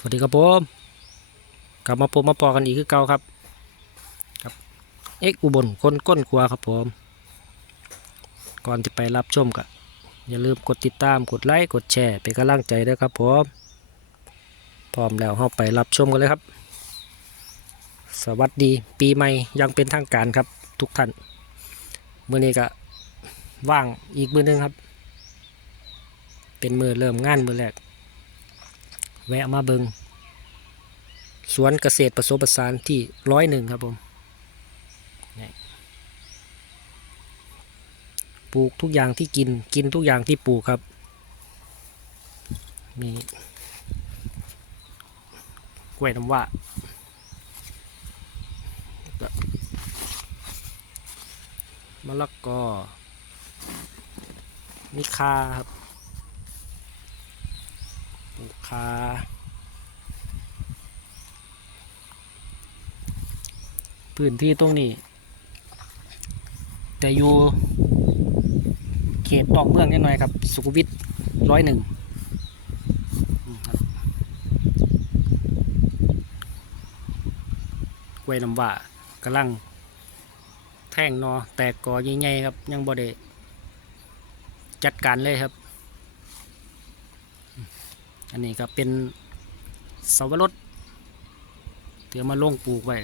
สวัสดีครับผมกลับมาพบมาปอกันอีกคือเก่าครับครับเอ็กอุบลคนก้นครัวครับผม ก่อนที่ไปรับชมก็อย่าลืมกดติดตามกดไลค์กดแชร์เป็นกำลังใจด้วยครับผมพร้อมแล้วเราไปรับชมกันเลยครับ สวัสดีปีใหม่ยังเป็นทางการครับทุกท่านเมื่อนี้ก็ว่างอีกมือหนึงครับ เป็นมือเริ่มงานมือแรก แวะมาเบิงสวนเกษตรผสมผสานที่ร้อยหนึ่งครับผมปลูกทุกอย่างที่กินกินทุกอย่างที่ปลูกครับ มีกล้วยน้ำว้าก็มะละกอมีคาครับ ลูกคาพื้นที่ตรงนี้แต่อยู่เขตนอกเมืองนิดหน่อยครับ สุขุมวิทร้อยหนึ่งกล้วยน้ำว่ากำลัง แท่งนอแตกกอใหญ่ๆครับ ยังบ่ได้จัดการเลยครับ อันนี้ก็เป็นสวรสเดี๋ยวมาลงปลูกไว้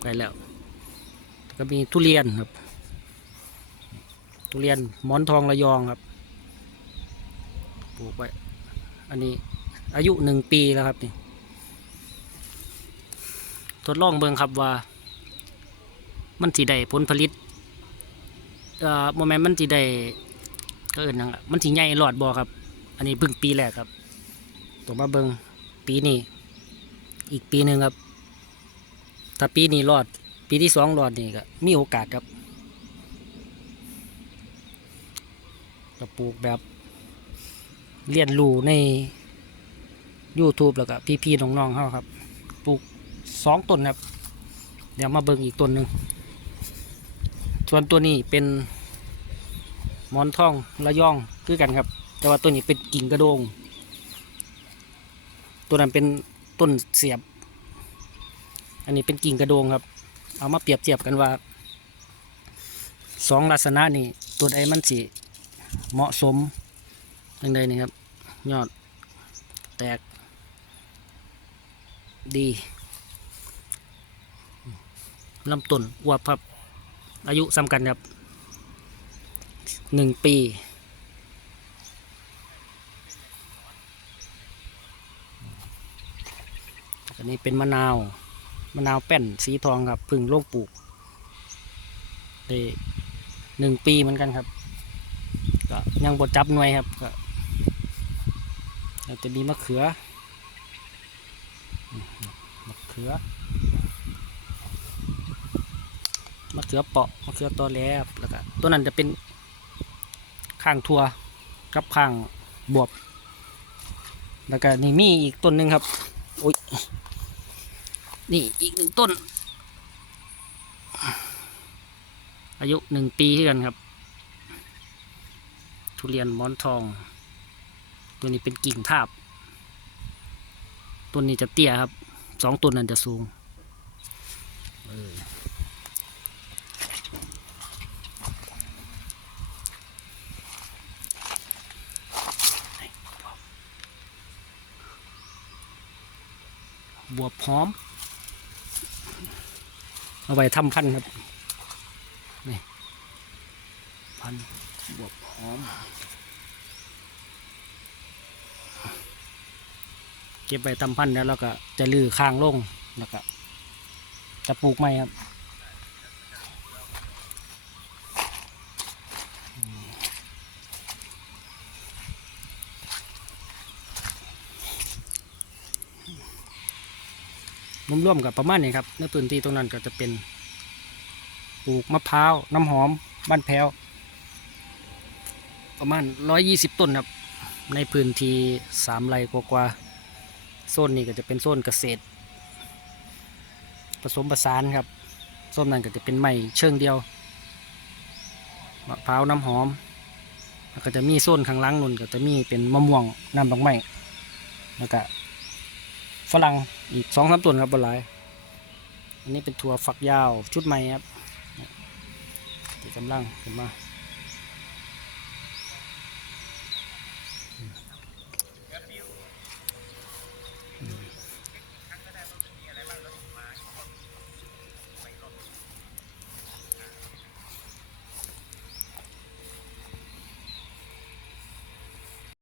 ไว้แล้ว ก็มีทุเรียนครับ ทุเรียนหมอนทองระยองครับ ปลูกไว้ อันนี้อายุหนึ่งปีแล้วครับนี่ ทดลองเบิ่งครับว่า มันสีได้ผลผลิตเอ่อโมเมนต์มันสีได้ก็เอินยังล่ะมันสีใหญ่หลอดบอครับ อันนี้เพิ่งปีแรกครับ ตัวมาเบิงปีนี้อีกปีหนึ่งครับ ถ้าปีนี้รอด ปีที่สองรอดนี่ก็มีโอกาสครับก็ปลูกแบบเรียนรู้ใน YouTube แล้วก็พี่ๆน้องๆเขาครับ ปลูกสองต้นครับ เดี๋ยวมาเบิ่งอีกต้นหนึ่งส่วนตัวนี้เป็นมอนทองระยองคือกันครับ แต่ว่าตัวนี้เป็นกิ่งกระโดง ตัวนั้นเป็นต้นเสียบ อันนี้เป็นกิ่งกระโดงครับ เอามาเปรียบเทียบกันว่าสองลักษณะนี่ตัวใดมันสิเหมาะสมยังไงนี่ครับ ยอดแตก ดีลำต้นอวบครับ อายุซ้ำกันครับหนึ่งปี นนี้เป็นมะนาว มะนาวแป้นสีทองครับพึ่งโลกปลูกได้หนึ่งปีเหมือนกันครับก็ยังบดจับหน่วยครับก็จะมีมะเขือมะเขือมะเขือเปาะมะเขือตอแลบแล้วก็ตัวนั้นจะเป็นข้างทัวกับข้างบวบแล้วก็นี่มีอีกต้นหนึ่งครับโอ้ย นี่อีกหนึ่งต้น อายุหนึ่งปีที่กันครับ ทุเรียนหมอนทอง ตัวนี้เป็นกิ่งทาบ ต้นนี้จะเตี้ยครับ สองต้นนั้นจะสูงบวบพร้อม เอาไปทำพันธุ์ครับนี่พันธุ์บวบหอม เก็บไปทำพันธุ์แล้วเราก็จะลื้อค้างลงแล้วก็จะปลูกใหม่ครับ ร่วมๆกับประมาณนี้ครับในพื้นที่ตรงนั้นก็จะเป็นปลูกมะพร้าวน้ำหอมบ้านแพ้ว ประมาณร้อยยี่สิบต้นครับในพื้นที่สามไร่กว่าๆโซนนี้ก็จะเป็นโซนเกษตร ผสมผสานครับโซนนั้นก็จะเป็นไม้เชิงเดียวมะพร้าวน้ำหอมก็จะมีโซนข้างล่างนุ่นก็จะมีเป็นมะม่วงน้ำดอกไม้แล้วก็ฝรั่ง อีกสองสามต้นครับบนไลายอันนี้เป็นถั่วฝักยาวชุดใหม่ครับที่กำลังขึ้นมา